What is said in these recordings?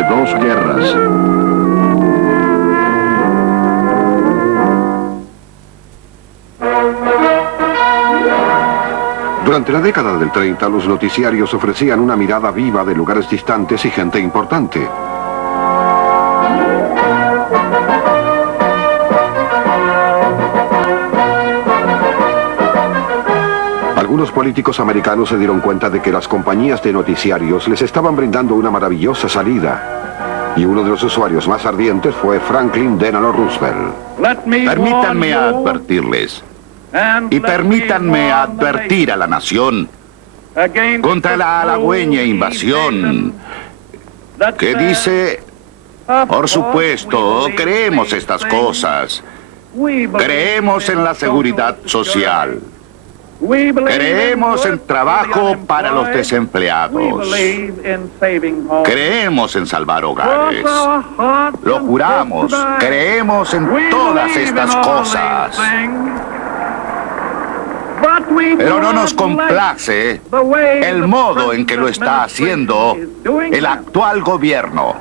de dos guerras. Durante la década del 30, los noticiarios ofrecían una mirada viva de lugares distantes y gente importante. Algunos políticos americanos se dieron cuenta de que las compañías de noticiarios les estaban brindando una maravillosa salida. Y uno de los usuarios más ardientes fue Franklin Delano Roosevelt. Permítanme advertirles, y permítanme advertir a la nación contra la halagüeña invasión que dice, por supuesto, creemos estas cosas, creemos en la seguridad social, creemos en trabajo para los desempleados, creemos en salvar hogares, lo juramos, creemos en todas estas cosas. Pero no nos complace el modo en que lo está haciendo el actual gobierno.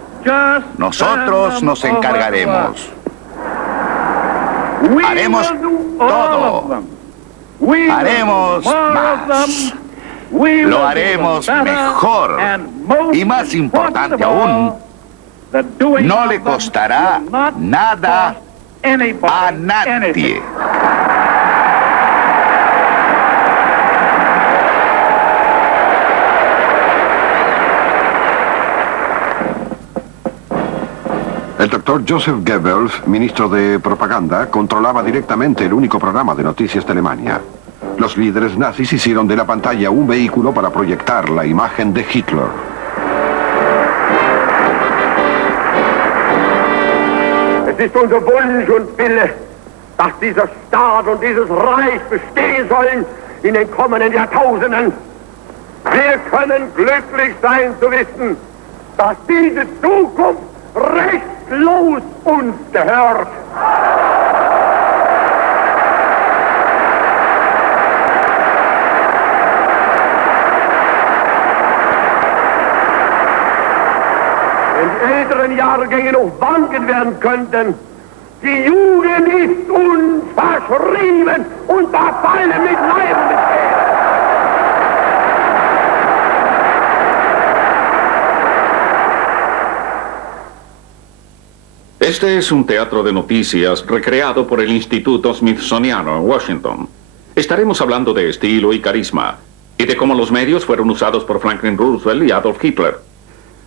Nosotros nos encargaremos. Haremos todo. Haremos más. Lo haremos mejor. Y más importante aún, no le costará nada a nadie. El doctor Joseph Goebbels, ministro de propaganda, controlaba directamente el único programa de noticias de Alemania. Los líderes nazis hicieron de la pantalla un vehículo para proyectar la imagen de Hitler. Es ist unser Wunsch und Wille, dass dieser Staat und dieses Reich bestehen sollen in den kommenden Jahrtausenden. Wir können glücklich sein zu wissen, dass diese Zukunft rechtlos uns gehört. Wenn die älteren Jahrgänge noch wanken werden könnten, die Jugend ist uns verschrieben und verfallen mit Leib und mit Seele. Este es un teatro de noticias recreado por el Instituto Smithsoniano en Washington. Estaremos hablando de estilo y carisma, y de cómo los medios fueron usados por Franklin Roosevelt y Adolf Hitler.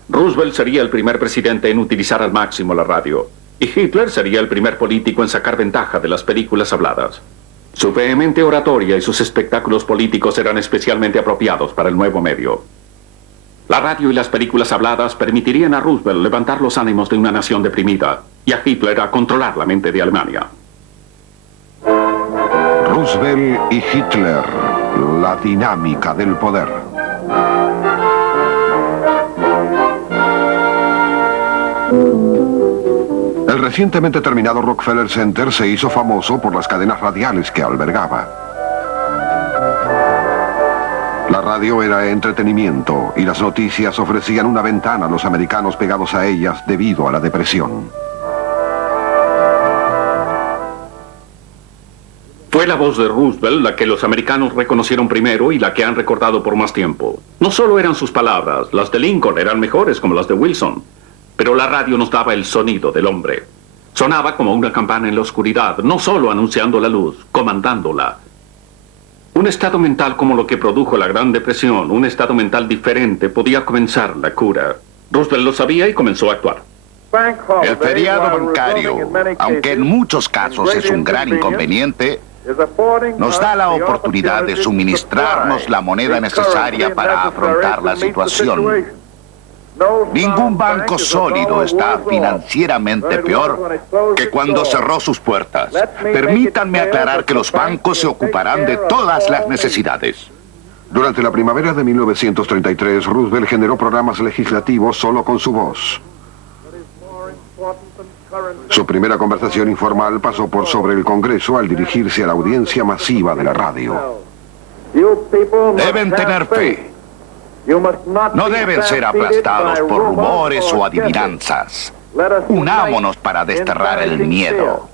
Roosevelt sería el primer presidente en utilizar al máximo la radio, y Hitler sería el primer político en sacar ventaja de las películas habladas. Su vehemente oratoria y sus espectáculos políticos eran especialmente apropiados para el nuevo medio. La radio y las películas habladas permitirían a Roosevelt levantar los ánimos de una nación deprimida y a Hitler a controlar la mente de Alemania. Roosevelt y Hitler, la dinámica del poder. El recientemente terminado Rockefeller Center se hizo famoso por las cadenas radiales que albergaba. La radio era entretenimiento y las noticias ofrecían una ventana a los americanos pegados a ellas debido a la depresión. Fue la voz de Roosevelt la que los americanos reconocieron primero y la que han recordado por más tiempo. No solo eran sus palabras, las de Lincoln eran mejores como las de Wilson, pero la radio nos daba el sonido del hombre. Sonaba como una campana en la oscuridad, no solo anunciando la luz, comandándola. Un estado mental como lo que produjo la Gran Depresión, un estado mental diferente, podía comenzar la cura. Roosevelt lo sabía y comenzó a actuar. El feriado bancario, aunque en muchos casos es un gran inconveniente, nos da la oportunidad de suministrarnos la moneda necesaria para afrontar la situación. Ningún banco sólido está financieramente peor que cuando cerró sus puertas. Permítanme aclarar que los bancos se ocuparán de todas las necesidades. Durante la primavera de 1933, Roosevelt generó programas legislativos solo con su voz. Su primera conversación informal pasó por sobre el Congreso al dirigirse a la audiencia masiva de la radio. Deben tener fe. No deben ser aplastados por rumores o adivinanzas. Unámonos para desterrar el miedo.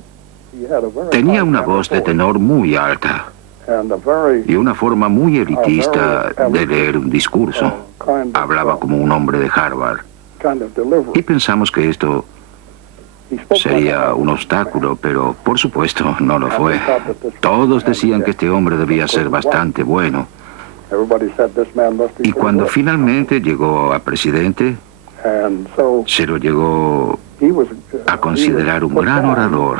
Tenía una voz de tenor muy alta y una forma muy elitista de leer un discurso. Hablaba como un hombre de Harvard. Y pensamos que esto sería un obstáculo, pero por supuesto no lo fue. Todos decían que este hombre debía ser bastante bueno. Y cuando finalmente llegó a presidente, se lo llegó a considerar un gran orador.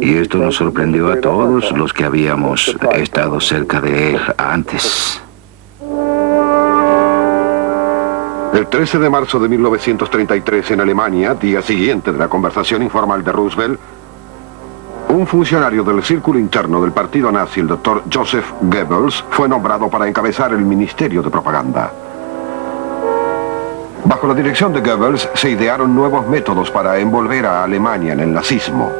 Y esto nos sorprendió a todos los que habíamos estado cerca de él antes. El 13 de marzo de 1933 en Alemania, día siguiente de la conversación informal de Roosevelt, un funcionario del círculo interno del partido nazi, el doctor Joseph Goebbels, fue nombrado para encabezar el Ministerio de Propaganda. Bajo la dirección de Goebbels se idearon nuevos métodos para envolver a Alemania en el nazismo.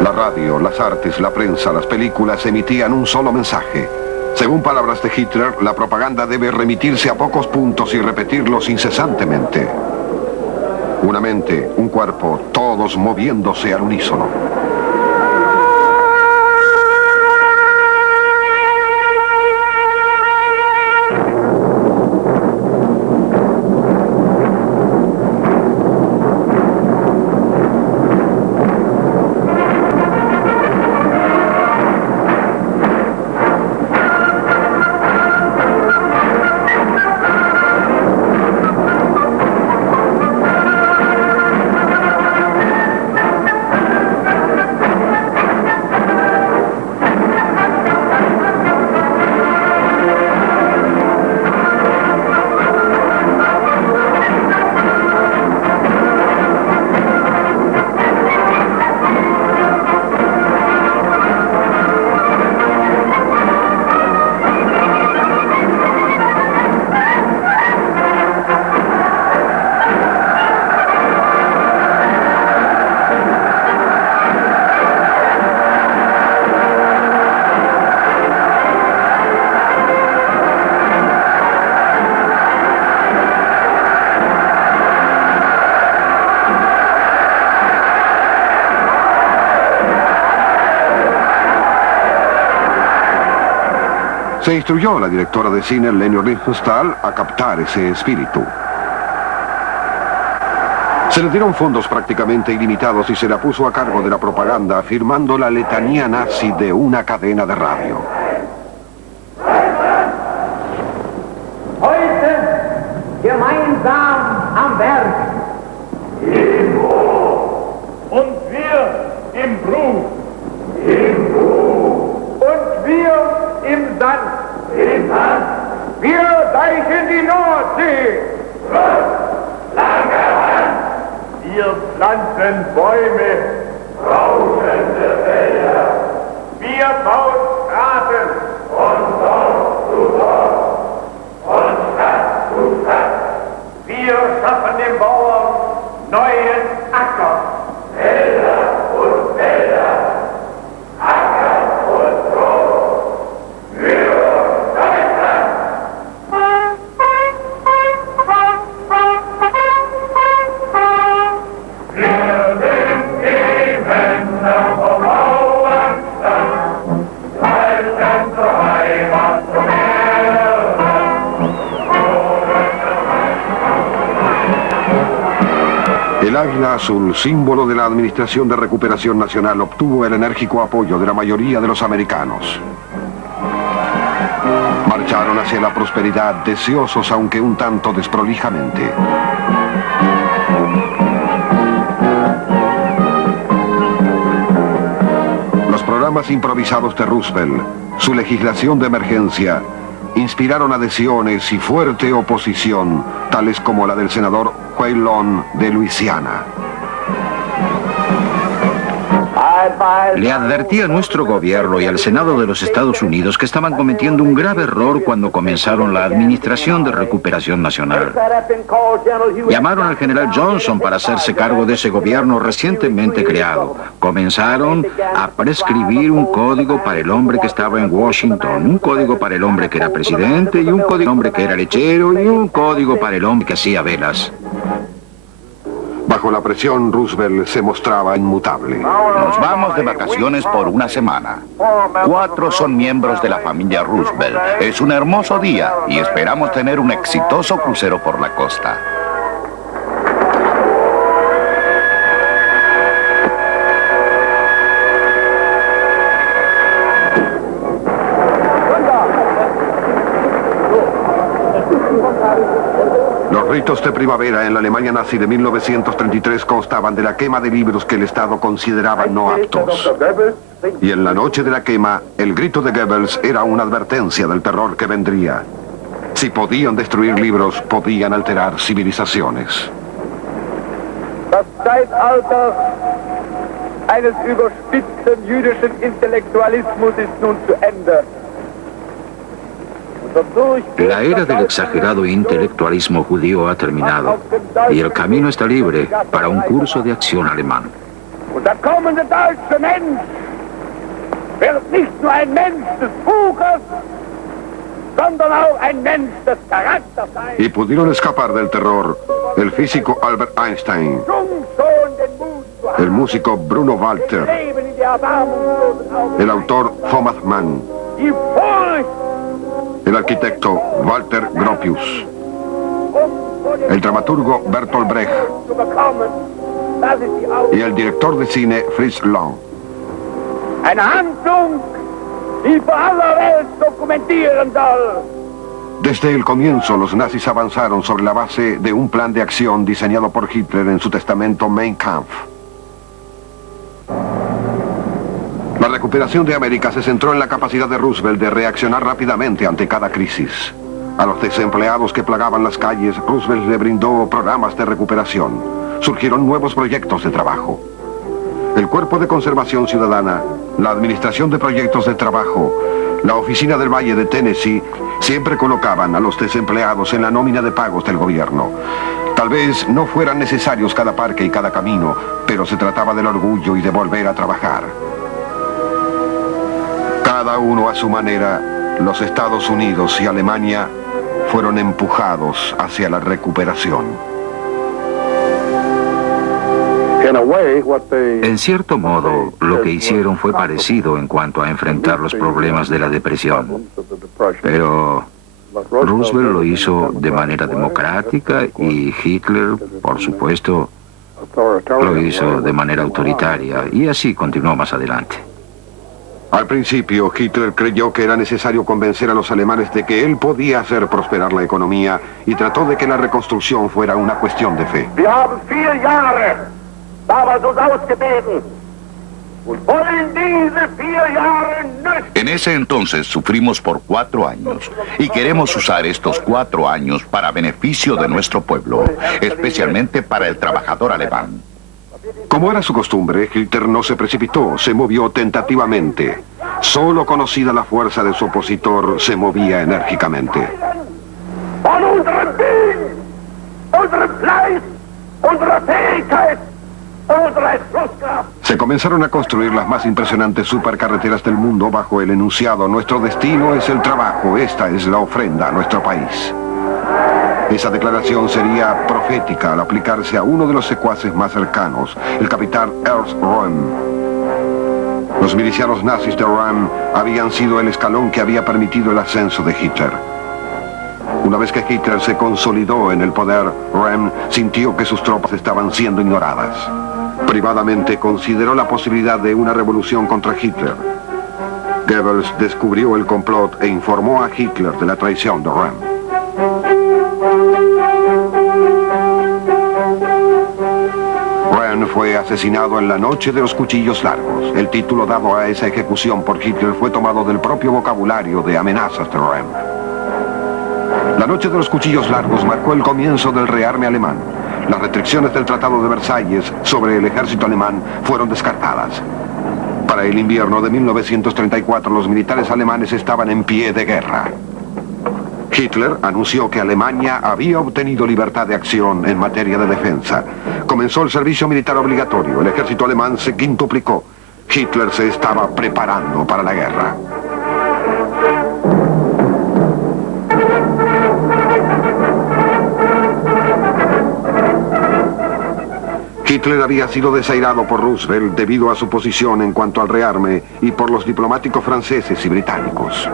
La radio, las artes, la prensa, las películas emitían un solo mensaje. Según palabras de Hitler, la propaganda debe remitirse a pocos puntos y repetirlos incesantemente. Una mente, un cuerpo, todos moviéndose al unísono. Se instruyó a la directora de cine Leni Riefenstahl a captar ese espíritu. Se le dieron fondos prácticamente ilimitados y se la puso a cargo de la propaganda, firmando la letanía nazi de una cadena de radio. Heute gemeinsam am Werk. Und wir im Brut. Und wir im Sand. Wir deichen die Nordsee. Wir pflanzen Bäume. Rauschende Wälder. Wir bauen Straßen. Von Dorf zu Dorf. Von Stadt zu Stadt. Wir schaffen dem Bauern neuen Acker. Felder und Wälder. Acker und Brot. Für Deutschland. Wir sind die Männer vom Bauernstand. Halten zur Heimat zum El águila azul, símbolo de la Administración de Recuperación Nacional, obtuvo el enérgico apoyo de la mayoría de los americanos. Marcharon hacia la prosperidad, deseosos aunque un tanto desprolijamente. Los programas improvisados de Roosevelt, su legislación de emergencia, inspiraron adhesiones y fuerte oposición, tales como la del senador Huey Long de Luisiana. Le advertí a nuestro gobierno y al Senado de los Estados Unidos que estaban cometiendo un grave error cuando comenzaron la Administración de Recuperación Nacional. Llamaron al general Johnson para hacerse cargo de ese gobierno recientemente creado. Comenzaron a prescribir un código para el hombre que estaba en Washington, un código para el hombre que era presidente y un código para el hombre que era lechero y un código para el hombre que hacía velas. Bajo la presión, Roosevelt se mostraba inmutable. Nos vamos de vacaciones por una semana. 4 son miembros de la familia Roosevelt. Es un hermoso día y esperamos tener un exitoso crucero por la costa. Los ritos de primavera en la Alemania nazi de 1933 constaban de la quema de libros que el Estado consideraba no aptos. Y en la noche de la quema, el grito de Goebbels era una advertencia del terror que vendría. Si podían destruir libros, podían alterar civilizaciones. Das Zeitalter eines überspitzten jüdischen Intellektualismus ist nun zu Ende. La era del exagerado intelectualismo judío ha terminado y el camino está libre para un curso de acción alemán. Und der kommende deutsche Mensch wird nicht nur ein Mensch des Buches, sondern auch ein Mensch des Charakters sein. Y pudieron escapar del terror el físico Albert Einstein, el músico Bruno Walter, el autor Thomas Mann, el arquitecto Walter Gropius, el dramaturgo Bertolt Brecht y el director de cine Fritz Lang. Eine Handlung, die für alle Welt dokumentieren soll. Desde el comienzo, los nazis avanzaron sobre la base de un plan de acción diseñado por Hitler en su testamento Mein Kampf. La recuperación de América se centró en la capacidad de Roosevelt de reaccionar rápidamente ante cada crisis. A los desempleados que plagaban las calles, Roosevelt le brindó programas de recuperación. Surgieron nuevos proyectos de trabajo. El Cuerpo de Conservación Ciudadana, la Administración de Proyectos de Trabajo, la Oficina del Valle de Tennessee, siempre colocaban a los desempleados en la nómina de pagos del gobierno. Tal vez no fueran necesarios cada parque y cada camino, pero se trataba del orgullo y de volver a trabajar. Cada uno a su manera, los Estados Unidos y Alemania fueron empujados hacia la recuperación. En cierto modo, lo que hicieron fue parecido en cuanto a enfrentar los problemas de la depresión. Pero Roosevelt lo hizo de manera democrática y Hitler, por supuesto, lo hizo de manera autoritaria y así continuó más adelante. Al principio, Hitler creyó que era necesario convencer a los alemanes de que él podía hacer prosperar la economía y trató de que la reconstrucción fuera una cuestión de fe. Wir haben 4 Jahre damals uns ausgebeten und wollen diese 4 Jahre nicht. En ese entonces sufrimos por 4 años y queremos usar estos 4 años para beneficio de nuestro pueblo, especialmente para el trabajador alemán. Como era su costumbre, Hitler no se precipitó, se movió tentativamente. Solo conocida la fuerza de su opositor, se movía enérgicamente. Von unserem Willen, unserem Fleiß, unserer Fähigkeit, unserer Entschlusskraft. Se comenzaron a construir las más impresionantes supercarreteras del mundo bajo el enunciado: nuestro destino es el trabajo, esta es la ofrenda a nuestro país. Esa declaración sería profética al aplicarse a uno de los secuaces más cercanos, el capitán Ernst Röhm. Los milicianos nazis de Röhm habían sido el escalón que había permitido el ascenso de Hitler. Una vez que Hitler se consolidó en el poder, Röhm sintió que sus tropas estaban siendo ignoradas. Privadamente consideró la posibilidad de una revolución contra Hitler. Goebbels descubrió el complot e informó a Hitler de la traición de Röhm. Röhm fue asesinado en la noche de los cuchillos largos. El título dado a esa ejecución por Hitler fue tomado del propio vocabulario de amenazas de Röhm. La noche de los cuchillos largos marcó el comienzo del rearme alemán. Las restricciones del Tratado de Versalles sobre el ejército alemán fueron descartadas. Para el invierno de 1934, los militares alemanes estaban en pie de guerra. Hitler anunció que Alemania había obtenido libertad de acción en materia de defensa. Comenzó el servicio militar obligatorio. El ejército alemán se quintuplicó. Hitler se estaba preparando para la guerra. Hitler había sido desairado por Roosevelt debido a su posición en cuanto al rearme y por los diplomáticos franceses y británicos.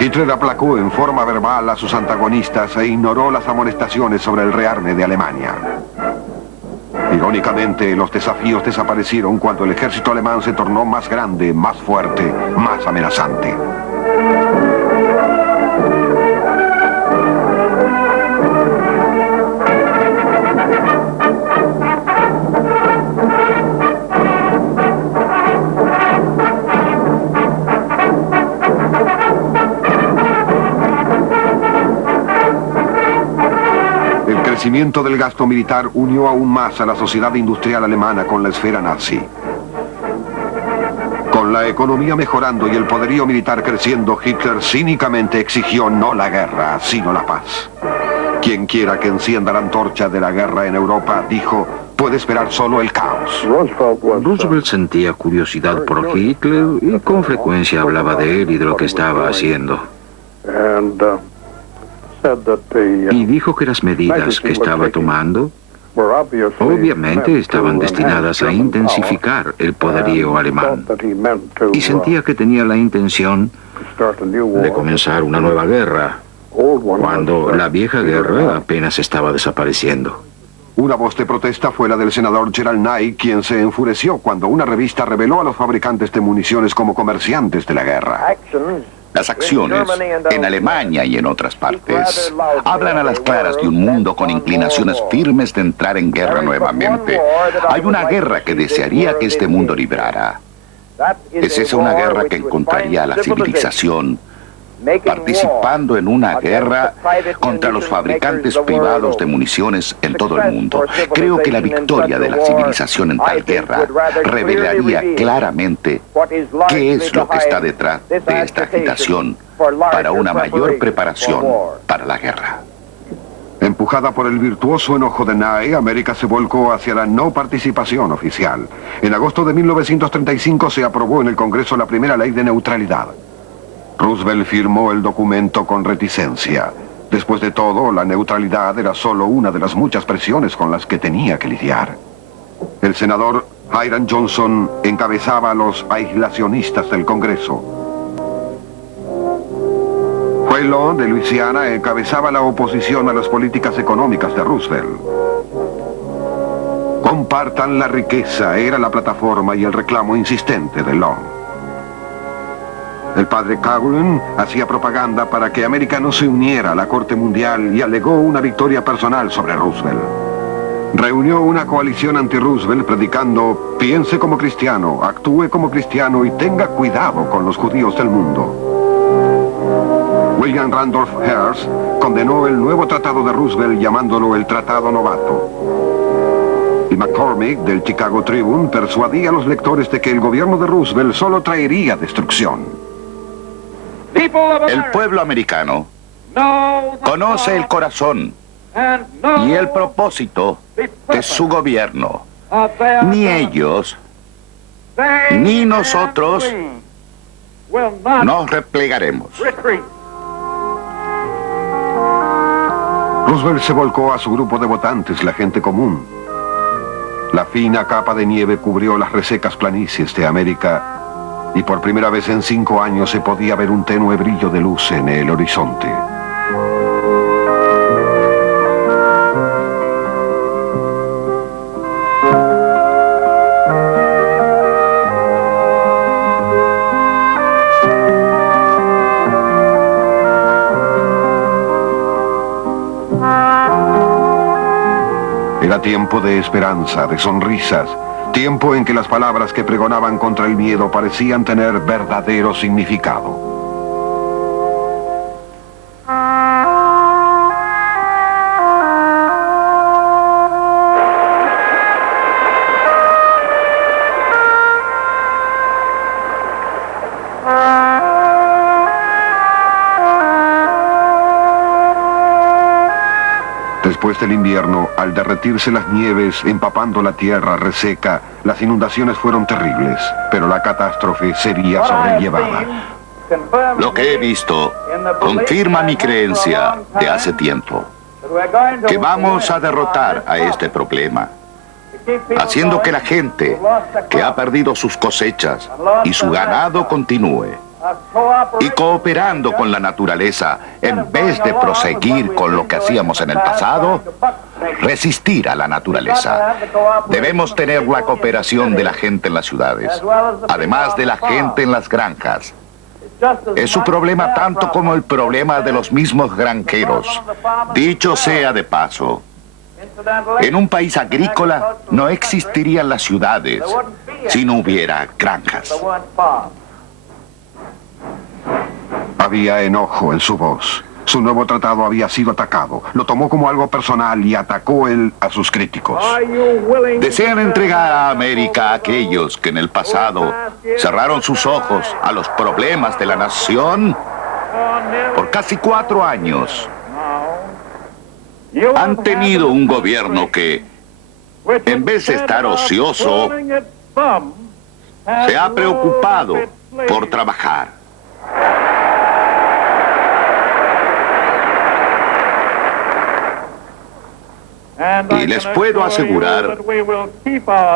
Hitler aplacó en forma verbal a sus antagonistas e ignoró las amonestaciones sobre el rearme de Alemania. Irónicamente, los desafíos desaparecieron cuando el ejército alemán se tornó más grande, más fuerte, más amenazante. El crecimiento del gasto militar unió aún más a la sociedad industrial alemana con la esfera nazi. Con la economía mejorando y el poderío militar creciendo, Hitler cínicamente exigió no la guerra, sino la paz. Quien quiera que encienda la antorcha de la guerra en Europa, dijo, puede esperar solo el caos. Roosevelt sentía curiosidad por Hitler y con frecuencia hablaba de él y de lo que estaba haciendo. Y dijo que las medidas que estaba tomando obviamente estaban destinadas a intensificar el poderío alemán. Y sentía que tenía la intención de comenzar una nueva guerra, cuando la vieja guerra apenas estaba desapareciendo. Una voz de protesta fue la del senador Gerald Nye, quien se enfureció cuando una revista reveló a los fabricantes de municiones como comerciantes de la guerra. Las acciones en Alemania y en otras partes hablan a las claras de un mundo con inclinaciones firmes de entrar en guerra nuevamente. Hay una guerra que desearía que este mundo librara. ¿Es esa una guerra que encontraría a la civilización participando en una guerra contra los fabricantes privados de municiones en todo el mundo? Creo que la victoria de la civilización en tal guerra revelaría claramente qué es lo que está detrás de esta agitación para una mayor preparación para la guerra. Empujada por el virtuoso enojo de Nye, América se volcó hacia la no participación oficial. En agosto de 1935 se aprobó en el Congreso la primera ley de neutralidad. Roosevelt firmó el documento con reticencia. Después de todo, la neutralidad era solo una de las muchas presiones con las que tenía que lidiar. El senador Hiram Johnson encabezaba a los aislacionistas del Congreso. Whelan, de Luisiana, encabezaba la oposición a las políticas económicas de Roosevelt. Compartan la riqueza era la plataforma y el reclamo insistente de Long. El padre Coughlin hacía propaganda para que América no se uniera a la Corte Mundial y alegó una victoria personal sobre Roosevelt. Reunió una coalición anti-Roosevelt predicando, piense como cristiano, actúe como cristiano y tenga cuidado con los judíos del mundo. William Randolph Hearst condenó el nuevo tratado de Roosevelt llamándolo el Tratado Novato. Y McCormick, del Chicago Tribune, persuadía a los lectores de que el gobierno de Roosevelt solo traería destrucción. El pueblo americano conoce el corazón y el propósito de su gobierno. Ni ellos, ni nosotros nos replegaremos. Roosevelt se volcó a su grupo de votantes, la gente común. La fina capa de nieve cubrió las resecas planicies de América y por primera vez en 5 años se podía ver un tenue brillo de luz en el horizonte. Era tiempo de esperanza, de sonrisas, tiempo en que las palabras que pregonaban contra el miedo parecían tener verdadero significado. Después del invierno, al derretirse las nieves, empapando la tierra reseca, las inundaciones fueron terribles, pero la catástrofe sería sobrellevada. Lo que he visto confirma mi creencia de hace tiempo, que vamos a derrotar a este problema, haciendo que la gente que ha perdido sus cosechas y su ganado continúe, y cooperando con la naturaleza en vez de proseguir con lo que hacíamos en el pasado, resistir a la naturaleza. Debemos tener la cooperación de la gente en las ciudades, además de la gente en las granjas. Es su problema tanto como el problema de los mismos granjeros. Dicho sea de paso, en un país agrícola no existirían las ciudades si no hubiera granjas. Había enojo en su voz. Su nuevo tratado había sido atacado. Lo tomó como algo personal y atacó él a sus críticos. ¿Desean entregar a América a aquellos que en el pasado cerraron sus ojos a los problemas de la nación? Por casi 4 años han tenido un gobierno que, en vez de estar ocioso, se ha preocupado por trabajar. Y les puedo asegurar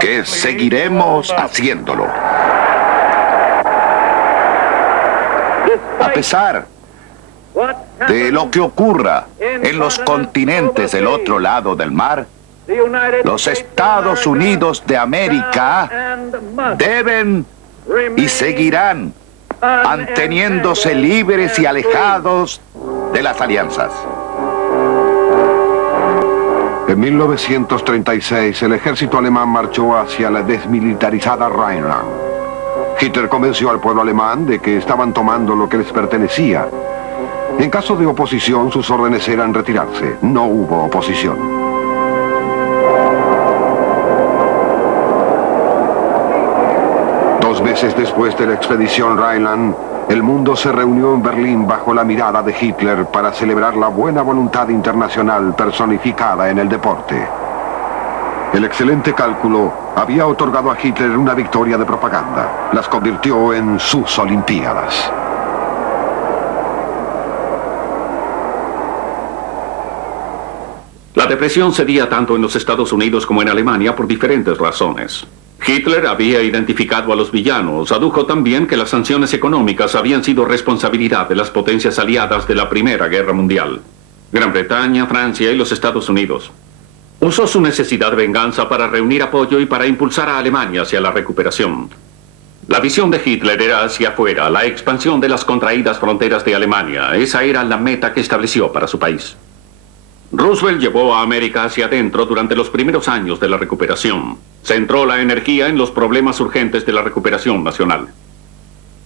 que seguiremos haciéndolo. A pesar de lo que ocurra en los continentes del otro lado del mar, los Estados Unidos de América deben y seguirán manteniéndose libres y alejados de las alianzas. En 1936, el ejército alemán marchó hacia la desmilitarizada Rhineland. Hitler convenció al pueblo alemán de que estaban tomando lo que les pertenecía. En caso de oposición, sus órdenes eran retirarse. No hubo oposición. Dos meses después de la expedición Rhineland, el mundo se reunió en Berlín bajo la mirada de Hitler para celebrar la buena voluntad internacional personificada en el deporte. El excelente cálculo había otorgado a Hitler una victoria de propaganda. Las convirtió en sus Olimpiadas. La depresión cedía tanto en los Estados Unidos como en Alemania por diferentes razones. Hitler había identificado a los villanos. Adujo también que las sanciones económicas habían sido responsabilidad de las potencias aliadas de la Primera Guerra Mundial: Gran Bretaña, Francia y los Estados Unidos. Usó su necesidad de venganza para reunir apoyo y para impulsar a Alemania hacia la recuperación. La visión de Hitler era hacia afuera, la expansión de las contraídas fronteras de Alemania. Esa era la meta que estableció para su país. Roosevelt llevó a América hacia adentro durante los primeros años de la recuperación. Centró la energía en los problemas urgentes de la recuperación nacional.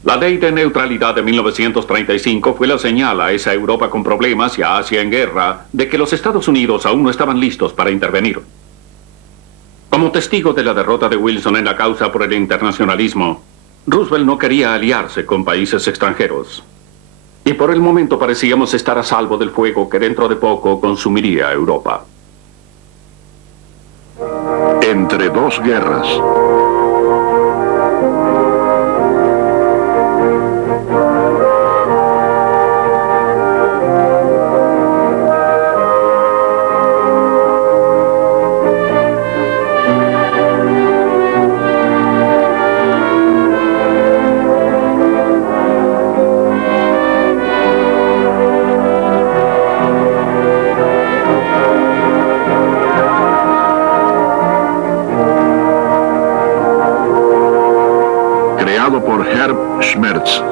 La Ley de Neutralidad de 1935 fue la señal a esa Europa con problemas y a Asia en guerra de que los Estados Unidos aún no estaban listos para intervenir. Como testigo de la derrota de Wilson en la causa por el internacionalismo, Roosevelt no quería aliarse con países extranjeros. Y por el momento parecíamos estar a salvo del fuego que dentro de poco consumiría a Europa. Entre dos guerras. Por Herb Schmerz.